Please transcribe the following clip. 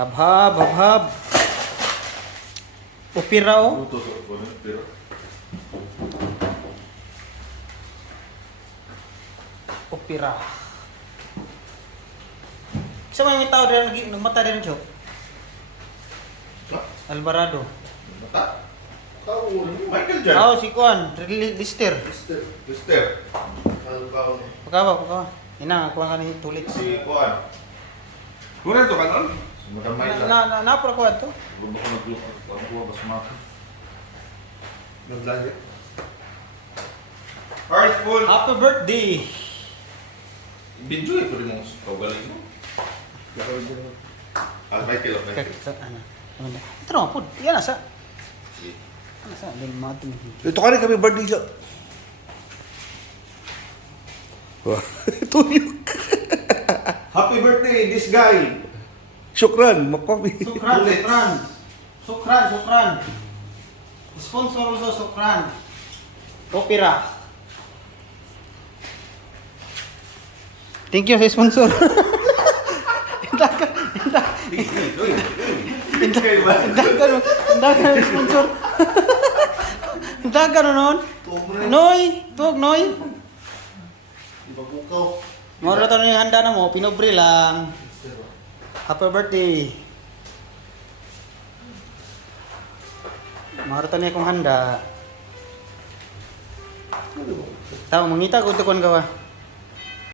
Habhab, habhab. Opera oh. Tutusok ko na, pero... Opera. Sa may tao din mata din siya. Alvarado. Mata? Michael Jackson. Oh, si Kuan, Lister. Mister. Pagkawa. Ina, kuha ka ni tulik. Si Kuan. Kunan to kanon? Madamay lang. Na para kuha to. Gusto ko nag-look. Ang kuha ba sumaka? Naglalit. Heart full. Happy birthday. Binjoy ko rin mo kaugaling mo. Michael. Ano? Ito na po. Yan na sa. Ano sa? Matin. Ito ka rin kami birthday siya. Tuyok. Happy birthday, this guy. Syukran, makopi. Sukran. Sponsor also Sukran. Opera. Thank you sa sponsor. Indakan sponsor. Indakan noon. Noy, Noy. Ibabukaw. Moro to yung handa na mo, pinobre lang. Happy birthday. Moro to niya kong handa. Tao, mangita ko ito kung gawa.